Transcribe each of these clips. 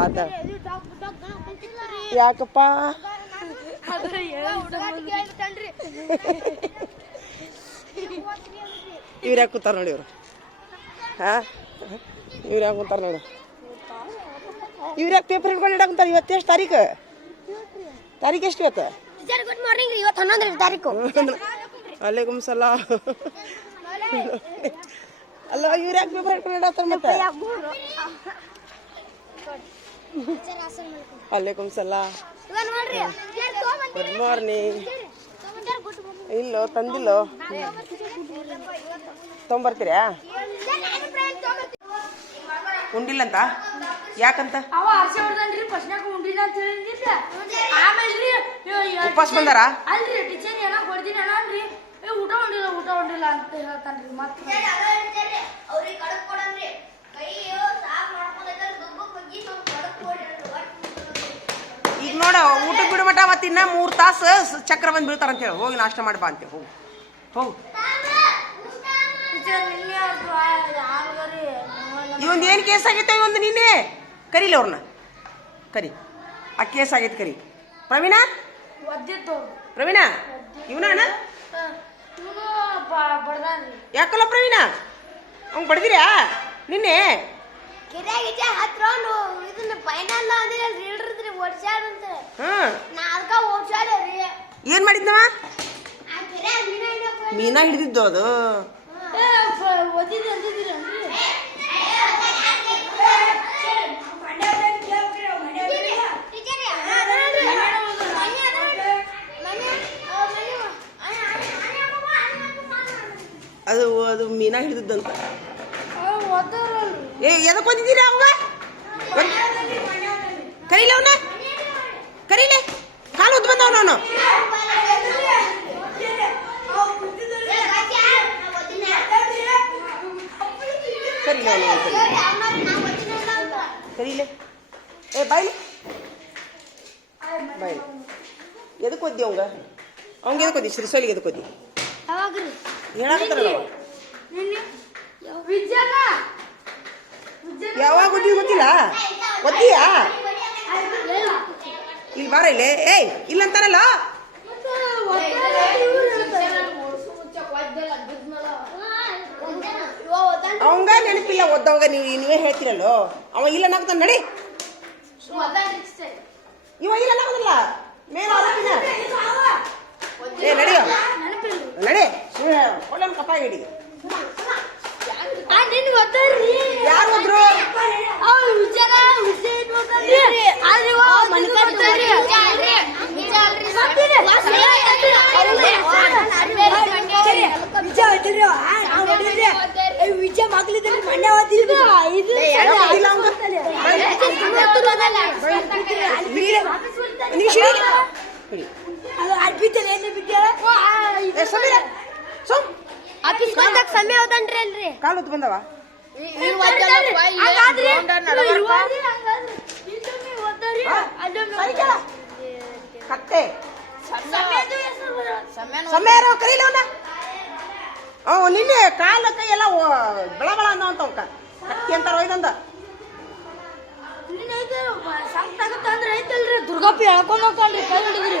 ಆತ ಯಾಕಪ್ಪ? ಇವ್ರು ಯಾಕೆ ಕೂತಾರ ನೋಡಿ ಇವ್ರು? ಹಾಂ? ಇವ್ರು ಯಾಕೆ ಕೂತಾರ ನೋಡಿ? ಇವ್ರು ಯಾಕೆ ಪೇಪರ್ ಹಿಡ್ಕೊಂಡು ಇಡಕ್ಕೆ ಕುಂತಾರ ಇವತ್ತು ಎಷ್ಟು ತಾರೀಕು? ತಾರೀಕು ಎಷ್ಟು ಇವತ್ತು? ಗುಡ್ ಮಾರ್ನಿಂಗ್ ಇವತ್ತು ಹನ್ನೊಂದನೇ ತಾರೀಕು. ಅಲೇಕುಮ್ ಸಲ. ಅಲ್ಲ ಇವ್ರು ಯಾಕೆ ಪೇಪರ್ ಹಿಡ್ಕೊಂಡು ಮತ್ತೆ? ಅಲ್ಲೇ ಸಲಾ. ಗುಡ್ ಮಾರ್ನಿಂಗ್ ಇಲ್ಲೋ ತಂದಿಲ್ಲೋ? ತೊಗೊಂಬರ್ತೀರಾ? ಉಂಡಿಲ್ಲಂತ? ಯಾಕಂತ? ಉಪವಾಸ ಬಂದಾರ? ಅಲ್ರಿ ಟೀಚರ್ ಅಣ್ಣ ಅನ್ರಿ ಏ ಊಟ ಉಂಡಿಲ್ಲ ಊಟ ಉಂಡಿಲ್ಲ ಅಂತ ಹೇಳ್ತಾನ್ರಿ ಮತ್ತೆ. ಅವ್ರಿಗೆ ಕಡಕ್ ಕೊಡನ್ರಿ. ಕೈ ಸಾಫ್ ಮಾಡ್ಕೊಂಡೈತಾರೆ ದುಬ್ಬಕ್ ಬಗ್ಗೆ ಸ್ವಲ್ಪ ಕಡಕ್ ಕೊಡ್ರಿ ಈಗ ನೋಡ ಊಟಕ್ಕೆ ಬಿಡು ಮಟ ಮತ್ತೆ ಇನ್ನ ಮೂರು ತಾಸು ಚಕ್ರ ಬಂದು ಅಂತ ಹೇಳಿ. ಹೋಗಿ ನಾಷ್ಟ ಮಾಡಿ ಬಾ ಅಂತ ಹೋಗು. ಹೋಗು. ಇವಂದು ಏನು ಕೇಸ್ ಆಗೈತೆ ಇವೊಂದು ನಿನ್ನೆ? ಕರೀಲಿ ಅವ್ರನ್ನ ಕರಿ. ಆ ಕೇಸ್ ಆಗೈತೆ ಕರಿ. ಪ್ರವೀಣ? ಪ್ರವೀಣ? ಇವನ ಯಾಕಲ್ಲ ಪ್ರವೀಣ? ಅವ್ನು ಬಡ್ದಿರ್ಯಾ ನಿನ್ನೆ? ಏನ್ ಮಾಡಿದ್ನವ? ಮೀನಾ ಹಿಡಿದಿದ್ದು ಅದು ಒದ್ದಿದ್ದು ಅಂದಿದ್ದೀರನ್ರಿ ಅದು ಅದು ಮೀನಾ ಹಿಡಿದಿದ್ದಂತ ಒದ್ದವ್ರಲ್ರಿ ಏ ಎದಕ್ಕೆ ಬಂದಿದ್ದೀರಾ ಅವಾಗ ಕರೀಲ ಅವನ? ಕರೀಲೆ? ಕಾಲು ಉದ್ದು ಬಂದವನು ಅವನು. ಕರೀಲ ಅವನು ಕರೀಲೆ. ಏ ಬಾಯ್ಲಿ. ಬಾಯ್ಲಿ. ಎದಕ್ಕೆ ಒದ್ದಿ ಅವಂಗ? ಅವಂಗೆ ಎದಕ್ಕೆ ಒದ್ದಿ? ಶ್ರೀಸೋಲಿಗೆ ಎದಕ್ಕೆ ಒದ್ದಿ? ಹೇಳಕತ್ತಾರಲ್ಲ ಅವ ನಿನ್ನೆ ವಿಜ್ಞಾನ ವಿಜ್ಞಾನ ಯಾವಾಗ ಒದ್ದಿ ಗೊತ್ತಿಲ್ಲ? ಒದ್ದಿಯಾ? ಇಲ್ಲಿ ಬಾರ ಇಲ್ಲೇ. ಏಯ್ ಇಲ್ಲ ಅಂತಾರಲ್ಲ ಅವಂಗ ನೆನಪಿಲ್ಲ, ಒದ್ದವಂಗ ನೀವು ನೀವೇ ಹೇಳ್ತಿರಲ್ಲೋ ಅವ ಇಲ್ಲ ನಾಗ್ತಾನ ನಡಿ. ಇವ ಇಲ್ಲ ನಾಗದಲ್ಲ ಮೇಲೆ ಆರೋಪಿನ ಏ, ನಡಿಯೋ. ನಡಿ. ಒಳ್ಳೆ ಕಪ್ಪ ಹಿಡಿ. ಯಾರು ಹೋದ್ರು ವಿಜಯ ಮಗಳಿದ್ರೆ ಮನೆ ಓದಿದ್ರು ಇಲ್ಲ ಅವಂಗ ನಿಮಿಷ ಹಿಡಿ ಹಿಡಿ ಅಡ್ಬಿತ್ತಲ್ಲ ಏನು ಬಿದ್ದಾರ ಏ ಸಮೀರ ಸೋಮ್. ಆಫೀಸ್ ಬಂದಾಗ ಸಮಯ ಹೋದನ್ರಿ ಅಲ್ರಿ. ಕಾಲು ಹೊತ್ತು ಬಂದವ. ಕತ್ತೆ. ಸಮಯ ಕರೀಲ ಅವ ನಿನ್ನೆ ಕಾಲ ಕೈ ಎಲ್ಲ ಬಳಬಳ ಬೆಳ ಬೆಳ ಅಂದ ಅಂತ ಅವಕ. ಕತ್ತಿ ಅಂತಾರ ಒಯ್ದಂದ. ಅಂದ್ರೆ ಐತಲ್ರಿ. ದುರ್ಗಪ್ಪ ಹೇಳ್ಕೊಂಡ್ ಕೈ ಹಿಡಿದ್ರಿ.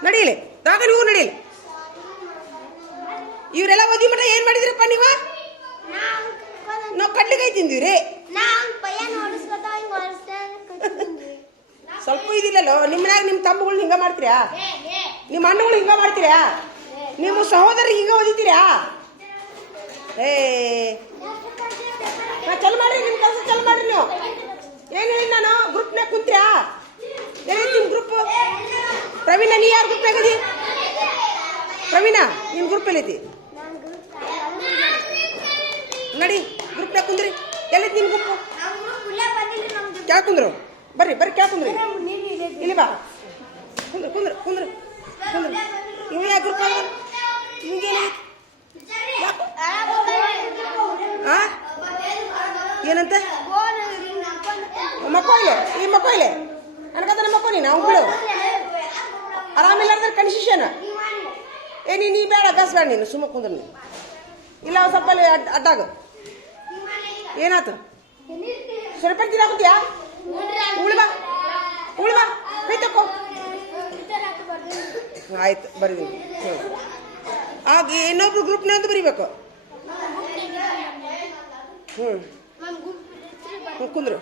ನಡೀಲಿ ದಾಖಲಿಗೆ ಹೂ ನಡೀಲಿ ಇವರೆಲ್ಲ ಓದಿ ಮಠ ಏನ್ ಮಾಡಿದ್ರಪ್ಪ ನೀವು? ನಾವು ಕಡ್ಲಿಕಾಯಿ ತಿಂದಿವ್ರಿ. ಸ್ವಲ್ಪ ಇದಿಲ್ಲಲ್ಲೋ ನಿಮ್ಮನ್ಯಾಗ ನಿಮ್ಮ ತಮ್ಮಗಳು ಹಿಂಗ ಮಾಡ್ತೀರಾ? ನಿಮ್ಮ ಅಣ್ಣಗಳು ಹಿಂಗ ಮಾಡ್ತೀರಾ? ನಿಮ್ಮ ಸಹೋದರಿ ಹಿಂಗ ಓದಿತೀರಾ? ಏ. ಚಲ್ ಮಾಡ್ರಿ ನಿಮ್ಮ ಕೆಲಸ ಚಲ್ ಮಾಡ್ರಿ ನೀವು ಏನ್ ಹೇಳಿ ನಾನು ಗ್ರೂಪ್ನಾಗ ಕುಂತ್ರ್ಯಾ ಏನೈತಿ ನಿಮ್ಮ ಗ್ರೂಪ್ ಪ್ರವೀಣ ನೀ ಯಾರು ಗ್ರೂಪ್ನಾಗ ಅದಿ ಪ್ರವೀಣ ನಿನ್ನ ಗ್ರೂಪ್ ಎಲ್ಲೈತಿ ನಡಿ ಗ್ರೂಪ್ನಾಗ ಕುಂದ್ರಿ? ಎಲ್ಲೈತಿ ನಿಮ್ಮ ಗ್ರೂಪ್ ಕ್ಯಾ ಕುಂದ್ರು? ಬರ್ರಿ ಬರ್ರಿ ಕ್ಯಾ ಕುಂದ್ರಿ. ಇಲ್ಲಿ ಬಾ. ಕುಂದ್ರ ಕುಂದ್ರ ಕುಂದ್ರ ಕುಂದ್ರ. ಇವ್ ಯಾ ಗ್ರೂಪ್ ಆ? ಏನಂತ? ಮಕ್ಕೋಯ್ಲೆ ಈ ಮಕ್ಕೋಯ್ಲೆ ಅನ್ಕತಾನ ಮಕ್ಕೋ ನೀನು, ಅವ್ನು ಬಿಡು. ಆರಾಮಿಲ್ಲಾರ್ದ್ರೆ ಕನ್ಸಿಷನ್ ಏ, ನೀ ನೀ ಬೇಡ ಬೇಡ ನೀನು ಸುಮ್ಮ ಕುಂದ್ರ ನೀನು. ಇಲ್ಲ ಒಂದು ಸ್ವಲ್ಪ ಅಲ್ಲಿ ಅಡ್ ಅಡ್ಡಾಗ. ಏನಾತು? ಸ್ವಲ್ಪ ತಿನ್ನಾಕತ್ತೀಯಾ ಉಳಿ ಬಾ ಉಳಿ ಬಾ ಕೈ. ಆಯ್ತು ಬರೀ ಆಗ ಇನ್ನೊಬ್ರು ಗ್ರೂಪ್ನಂದು ಬರೀಬೇಕು. ಹ್ಞೂ ಕುಂದ್ರು.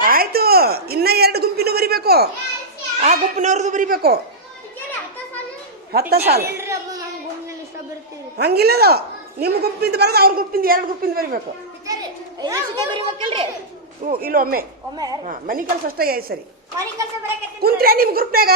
ಆಯ್ತು, ಇನ್ನ ಎರಡು ಗುಂಪಿನೂ ಬರಿಬೇಕು. ಆ ಗುಂಪಿನವ್ರದ್ದು ಬರಿಬೇಕು. ಹತ್ತ ಸಾಲ. ಹಂಗಿಲ್ಲದ. ನಿಮ್ಮ ಗುಂಪಿಂದ ಬರೋದು ಅವ್ರ ಗುಂಪಿಂದ ಎರಡು ಗುಂಪಿಂದ ಬರಿಬೇಕು. ಹ್ಞೂ ಇಲ್ಲ ಒಮ್ಮೆ. ಹಾಂ ಮನೆ ಕೆಲಸ ಅಷ್ಟೇ ಸರಿ. ಕುಂತ್ರೆ ನಿಮ್ಮ ಗ್ರೂಪ್ನಾಗ